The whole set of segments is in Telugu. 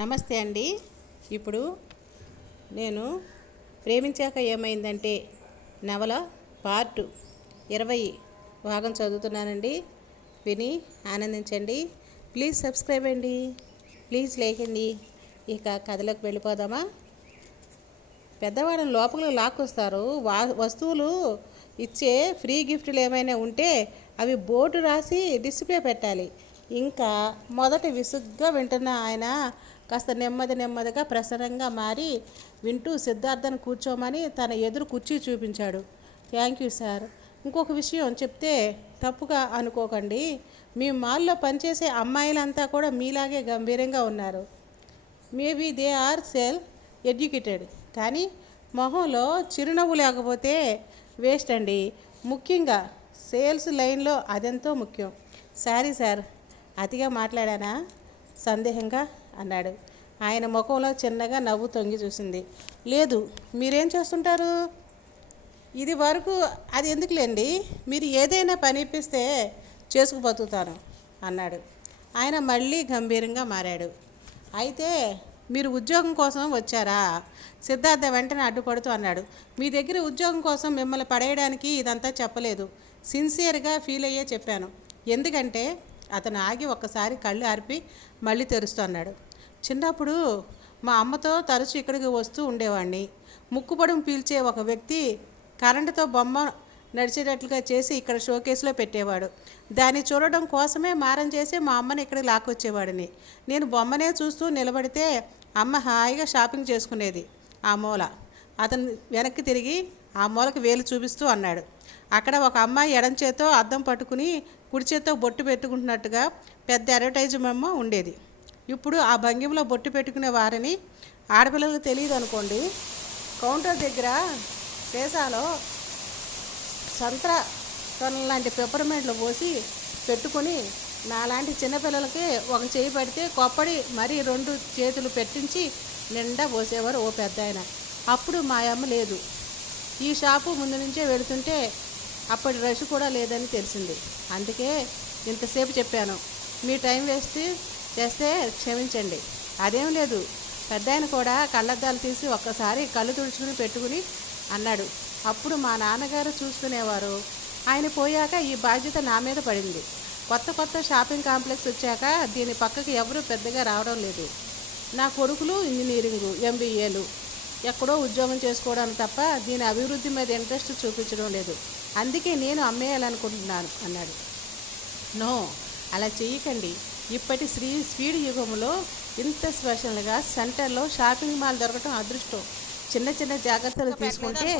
నమస్తే అండి. ఇప్పుడు నేను ప్రేమించాక ఏమైందంటే నవల పార్ట్ 20 భాగం చదువుతున్నానండి. విని ఆనందించండి. ప్లీజ్ సబ్స్క్రైబ్ అండి, ప్లీజ్ లైక్ అండి. ఇక కథలోకి వెళ్ళిపోదామా? పెద్దవాళ్ళని లోపలికి లాక్కొస్తారు. వస్తువులు ఇచ్చే ఫ్రీ గిఫ్ట్లు ఏమైనా ఉంటే అవి బోర్డు రాసి డిస్ప్లే పెట్టాలి. ఇంకా మొదట విసుగ్గా వింటున్న ఆయన కాస్త నెమ్మదిగా ప్రసన్నంగా మారి వింటూ సిద్ధార్థను కూర్చోమని తన ఎదురు కుర్చీ చూపించాడు. Thank you sir. ఇంకొక విషయం చెప్తే తప్పుగా అనుకోకండి. మీ మాల్లో పనిచేసే అమ్మాయిలంతా కూడా మీలాగే గంభీరంగా ఉన్నారు. Maybe they are self educated, కానీ మొహంలో చిరునవ్వు లేకపోతే వేస్ట్ అండి. ముఖ్యంగా సేల్స్ లైన్లో అదెంతో ముఖ్యం. సారీ సార్, అతిగా మాట్లాడానా సందేహంగా అన్నాడు. ఆయన ముఖంలో చిన్నగా నవ్వు తొంగి చూసింది. లేదు, మీరేం చేస్తుంటారు? ఇది వరకు అది ఎందుకులేండి, మీరు ఏదైనా పని ఇప్పిస్తే చేసుకుపోతాను అన్నాడు. ఆయన మళ్ళీ గంభీరంగా మారాడు. అయితే మీరు ఉద్యోగం కోసం వచ్చారా? సిద్ధార్థ వెంటనే అడ్డుపడుతూ అన్నాడు. మీ దగ్గర ఉద్యోగం కోసం మిమ్మల్ని పడేయడానికి ఇదంతా చెప్పలేదు. సిన్సియర్గా ఫీల్ అయ్యే చెప్పాను. ఎందుకంటే అతను ఆగి ఒక్కసారి కళ్ళు ఆర్పి మళ్ళీ తెరుస్తూ అన్నాడు. చిన్నప్పుడు మా అమ్మతో తరచు ఇక్కడికి వస్తూ ఉండేవాడిని. ముక్కుపొడం పీల్చే ఒక వ్యక్తి కరెంటుతో బొమ్మ నడిచేటట్లుగా చేసి ఇక్కడ షోకేస్లో పెట్టేవాడు. దాన్ని చూడడం కోసమే మారం చేసి మా అమ్మని ఇక్కడ లాక్కొచ్చేవాడిని. నేను బొమ్మనే చూస్తూ నిలబడితే అమ్మ హాయిగా షాపింగ్ చేసుకునేది. ఆ మూల. అతను వెనక్కి తిరిగి ఆ మూలకు వేలు చూపిస్తూ అన్నాడు. అక్కడ ఒక అమ్మాయి ఎడం చేత్తో అద్దం పట్టుకుని కుడి చేత్తో బొట్టు పెట్టుకుంటున్నట్టుగా పెద్ద అడ్వర్టైజ్మెంట్ ఉండేది. ఇప్పుడు ఆ భంగిమలో బొట్టు పెట్టుకునే వారిని ఆడపిల్లలకు తెలియదు అనుకోండి. కౌంటర్ దగ్గర సీసాలో సంత్రా తొనల లాంటి పెప్పర్మెంట్లు పోసి పెట్టుకుని నాలాంటి చిన్నపిల్లలకి ఒక చేయి పడితే కొప్పడి మరీ 2 చేతులు పెట్టించి నిండా పోసేవారు ఓ పెద్ద ఆయన. అప్పుడు మా అమ్మ లేదు. ఈ షాపు ముందు నుంచే వెళుతుంటే అప్పటి రష్ కూడా లేదని తెలిసింది. అందుకే ఇంతసేపు చెప్పాను. మీ టైం వేస్ట్ చేస్తే క్షమించండి. అదేం లేదు. పెద్ద ఆయన కూడా కళ్ళద్దాలు తీసి ఒక్కసారి కళ్ళు తుడుచుకుని పెట్టుకుని అన్నాడు. అప్పుడు మా నాన్నగారు చూసుకునేవారు. ఆయన పోయాక ఈ బాధ్యత నా మీద పడింది. కొత్త షాపింగ్ కాంప్లెక్స్ వచ్చాక దీని పక్కకి ఎవరూ పెద్దగా రావడం లేదు. నా కొడుకులు ఇంజనీరింగు, MBAలు ఎక్కడో ఉద్యోగం చేసుకోవడం తప్ప దీని అభివృద్ధి మీద ఇంట్రెస్ట్ చూపించడం లేదు. అందుకే నేను అమ్మేయాలనుకుంటున్నాను అన్నాడు. నో, అలా చేయకండి. ఇప్పటి స్పీడ్ యుగంలో ఇంత స్పెషల్గా సెంటర్లో షాపింగ్ మాల్ దొరకటం అదృష్టం. చిన్న జాగ్రత్తలు తీసుకుంటే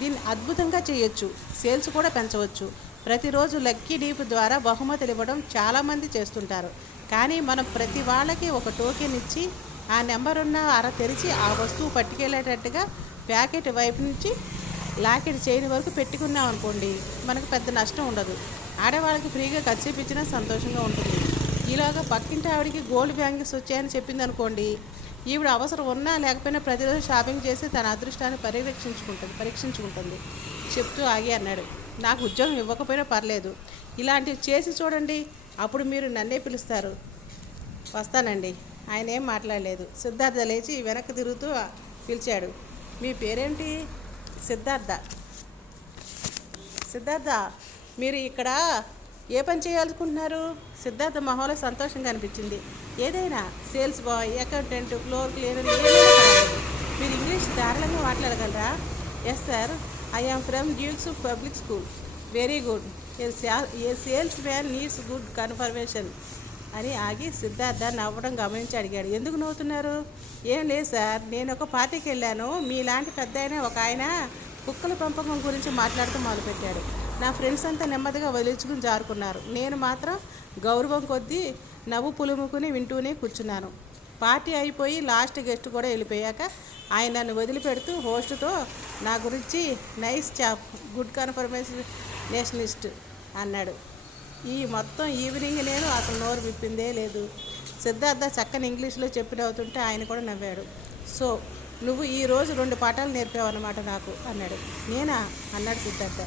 దీన్ని అద్భుతంగా చేయొచ్చు. సేల్స్ కూడా పెంచవచ్చు. ప్రతిరోజు లక్కీ డీప్ ద్వారా బహుమతులు ఇవ్వడం చాలామంది చేస్తుంటారు. కానీ మనం ప్రతి వాళ్ళకి ఒక టోకెన్ ఇచ్చి ఆ నెంబర్ ఉన్న అర తెరిచి ఆ వస్తువు పట్టుకెళ్ళేటట్టుగా ప్యాకెట్ వైపు నుంచి లాకెట్ చైన్ వరకు పెట్టుకున్నాం అనుకోండి, మనకు పెద్ద నష్టం ఉండదు. ఆడవాళ్ళకి ఫ్రీగా ఖర్చు ఇచ్చినా సంతోషంగా ఉంటుంది. ఈలోగా పక్కింటి ఆవిడికి గోల్డ్ బ్యాంగిల్స్ వచ్చాయని చెప్పింది అనుకోండి, ఈవిడ అవసరం ఉన్నా లేకపోయినా ప్రతిరోజు షాపింగ్ చేసి తన అదృష్టాన్ని పరీక్షించుకుంటుంది. చెప్తూ ఆగి అన్నాడు. నాకు ఉద్యోగం ఇవ్వకపోయినా పర్లేదు, ఇలాంటివి చేసి చూడండి, అప్పుడు మీరు నన్నే పిలుస్తారు. వస్తానండి. ఆయన ఏం మాట్లాడలేదు. సిద్ధార్థ లేచి వెనక్కి తిరుగుతూ పిలిచాడు. మీ పేరేంటి? సిద్ధార్థ. మీరు ఇక్కడ ఏ పని చేయాలనుకుంటున్నారు? సిద్ధార్థ మొహంలో సంతోషంగా అనిపించింది. ఏదైనా sales boy, accountant, floor cleaner, ఏదైనా కావాలి. మీరు ఇంగ్లీష్ ధారాళంగా మాట్లాడగలరా? Yes sir, I am from Duke's public school. Very good. A salesman needs good confirmation అని ఆగి సిద్ధార్థ నవ్వడం గమనించి అడిగాడు. ఎందుకు నవ్వుతున్నారు? ఏం లేదు సార్, నేను ఒక పార్టీకి వెళ్ళాను. మీలాంటి పెద్ద ఒక ఆయన కుక్కల పెంపకం గురించి మాట్లాడుతూ మొదలుపెట్టాడు. నా ఫ్రెండ్స్ అంతా నెమ్మదిగా వదిలించుకుని జారుకున్నారు. నేను మాత్రం గౌరవం కొద్దీ నవ్వు పులుముకుని వింటూనే కూర్చున్నాను. పార్టీ అయిపోయి లాస్ట్ గెస్ట్ కూడా వెళ్ళిపోయాక ఆయన నన్ను వదిలిపెడుతూ హోస్ట్తో నా గురించి nice chap, good confirmation nationalist అన్నాడు. ఈ మొత్తం ఈవినింగ్ నేను అసలు నోరు విప్పిందే లేదు. సిద్ధార్థ చక్కని ఇంగ్లీష్లో చెప్పినవుతుంటే ఆయన కూడా నవ్వాడు. సో నువ్వు ఈరోజు 2 పాఠాలు నేర్పావన్నమాట నాకు అన్నాడు. నేనా అన్నాడు Siddhartha.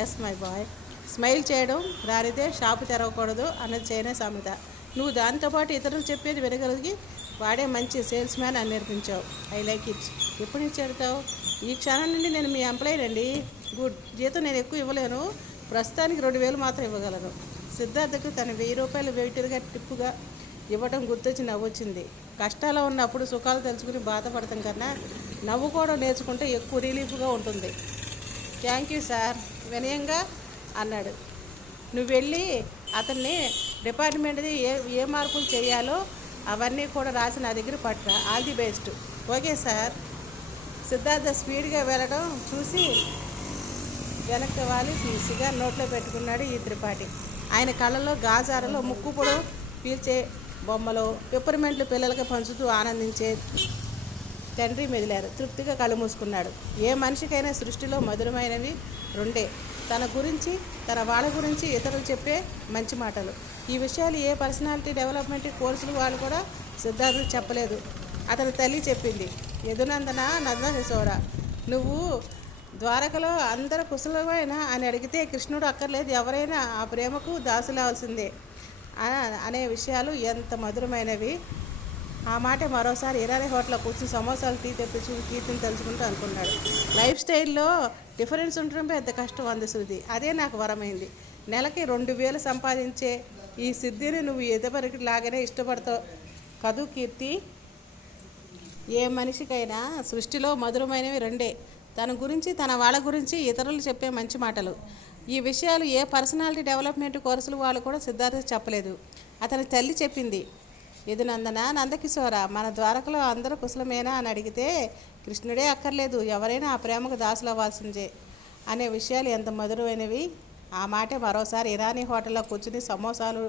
Yes my boy. Smile చేయడం రానిదే షాపు తెరవకూడదు అన్నది చైనా సామెత. నువ్వు దాంతోపాటు ఇతరులు చెప్పేది వినగలిగి వాడే మంచి సేల్స్ మ్యాన్ అని నేర్పించావు. I like it. ఎప్పుడు నుంచి చేరుతావు? ఈ క్షణం నుండి నేను మీ ఎంప్లాయీ అండి. గుడ్. జీతం నేను ఎక్కువ ఇవ్వలేను, ప్రస్తుతానికి 2,000 మాత్రం ఇవ్వగలను. సిద్ధార్థకు తన 1,000 రూపాయలు వెయిటర్గా టిప్పుగా ఇవ్వడం గుర్తొచ్చి నవ్వొచ్చింది. కష్టాల్లో ఉన్నప్పుడు సుఖాలు తెలుసుకుని బాధపడతాం కన్నా నవ్వుకోవడం నేర్చుకుంటే ఎక్కువ రిలీఫ్గా ఉంటుంది. థ్యాంక్ యూ సార్, వినయంగా అన్నాడు. నువ్వు వెళ్ళి అతన్ని డిపార్ట్మెంట్ది ఏ మార్పులు చేయాలో అవన్నీ కూడా రాసి నా దగ్గర పట్టురా. All the best. Okay sir. Siddharth స్పీడ్గా వెళ్ళడం చూసి వెనక్కి వాలి సిగార్ నోట్లో పెట్టుకున్నాడు ఈ త్రిపాఠి. ఆయన కళ్ళలో గాజారలో ముక్కు పొడవు పీల్చే బొమ్మలు, పెప్పర్మెంట్లు పిల్లలకి పంచుతూ ఆనందించే తండ్రి మెదిలారు. తృప్తిగా కళ్ళు మూసుకున్నాడు. ఏ మనిషికైనా సృష్టిలో మధురమైనవి రెండే, తన గురించి, తన వాళ్ళ గురించి ఇతరులు చెప్పే మంచి మాటలు. ఈ విషయాలు ఏ పర్సనాలిటీ డెవలప్మెంట్ కోర్సులు వాళ్ళు కూడా సిద్ధార్థకు చెప్పలేదు. అతని తల్లి చెప్పింది. యదునందన నందకిశోర, నువ్వు ద్వారకలో అందరూ కుశలమైనా అని అడిగితే కృష్ణుడు అక్కర్లేదు, ఎవరైనా ఆ ప్రేమకు దాసులవలసిందే అనే విషయాలు ఎంత మధురమైనవి. ఆ మాట మరోసారి ఇరానీ హోటల్లో కూర్చుని సమోసాలు టీ తెప్పించి కీర్తిని తెలుసుకుంటూ అనుకున్నాడు. లైఫ్ స్టైల్లో డిఫరెన్స్ ఉండడం పెద్ద కష్టం అంది శృతి. అదే నాకు వరమైంది. నెలకి 2,000 సంపాదించే ఈ సిద్ధిని నువ్వు ఎదుపరికి లాగానే ఇష్టపడతావు కదూ కీర్తి. ఏ మనిషికైనా సృష్టిలో మధురమైనవి రెండే, తన గురించి, తన వాళ్ళ గురించి ఇతరులు చెప్పే మంచి మాటలు. ఈ విషయాలు ఏ పర్సనాలిటీ డెవలప్మెంట్ కోర్సులు వాళ్ళు కూడా సిద్ధార్థ చెప్పలేదు. అతని తల్లి చెప్పింది. యదునందన నందకిశోర, మన ద్వారకలో అందరూ కుశలమేనా అని అడిగితే కృష్ణుడే అక్కర్లేదు, ఎవరైనా ఆ ప్రేమకు దాసులు అవ్వాల్సిందే అనే విషయాలు ఎంత మధురమైనవి. ఆ మాటే మరోసారి ఇరానీ హోటల్లో కూర్చుని సమోసాలు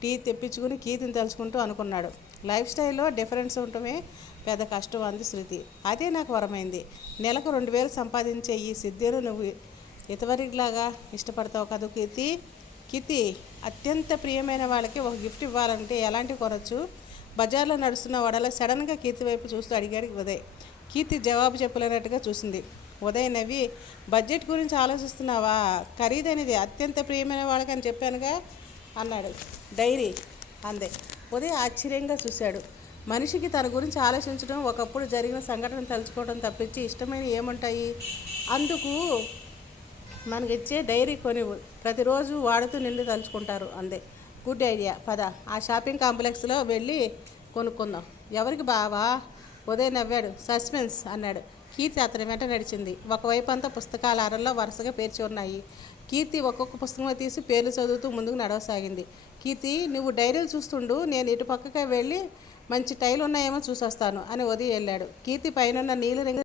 టీ తెప్పించుకుని కీర్తిని తెలుసుకుంటూ అనుకున్నాడు. లైఫ్ స్టైల్లో డిఫరెన్స్ ఉండటమే పెద్ద కష్టం అంది శృతి. అదే నాకు వరమైంది. నెలకు 2,000 సంపాదించే ఈ సిద్ధిను నువ్వు ఇతవరిలాగా ఇష్టపడతావు కదూ కీర్తి. కీర్తి, అత్యంత ప్రియమైన వాళ్ళకి ఒక గిఫ్ట్ ఇవ్వాలంటే ఎలాంటి కొనొచ్చు? బజార్లో నడుస్తున్న వడల సడన్గా కీర్తి వైపు చూస్తూ అడిగాడు ఉదయ్. కీర్తి జవాబు చెప్పలేనట్టుగా చూసింది. ఉదయ్ నవ్వి, బడ్జెట్ గురించి ఆలోచిస్తున్నావా? ఖరీదైనది, అత్యంత ప్రియమైన వాళ్ళకి అని చెప్పానుగా అన్నాడు. డైరీ అందే. ఉదయ్ ఆశ్చర్యంగా చూశాడు. మనిషికి తన గురించి ఆలోచించడం, ఒకప్పుడు జరిగిన సంఘటన తలుచుకోవడం తప్పించి ఇష్టమైన ఏముంటాయి? అందుకు మనకిచ్చే డైరీ కొనివ్వు, ప్రతిరోజు వాడుతూ నిన్ను తలుచుకుంటారు అందే. గుడ్ ఐడియా, పద ఆ షాపింగ్ కాంప్లెక్స్లో వెళ్ళి కొనుక్కుందాం. ఎవరికి బావా? ఉదయ్ నవ్వాడు. సస్పెన్స్ అన్నాడు. కీర్తి అతని వెంట నడిచింది. ఒకవైపు అంతా పుస్తకాల అరల్లో వరుసగా పేర్చి ఉన్నాయి. కీర్తి ఒక్కొక్క పుస్తకం తీసి పేర్లు చదువుతూ ముందుకు నడవసాగింది. కీర్తి, నువ్వు డైరీలు చూస్తుండు, నేను ఇటు పక్కకే వెళ్ళి మంచి టైలు ఉన్నాయేమో చూసొస్తాను అని ఉదయ్ వెళ్ళాడు. కీర్తి పైన నీలి రంగు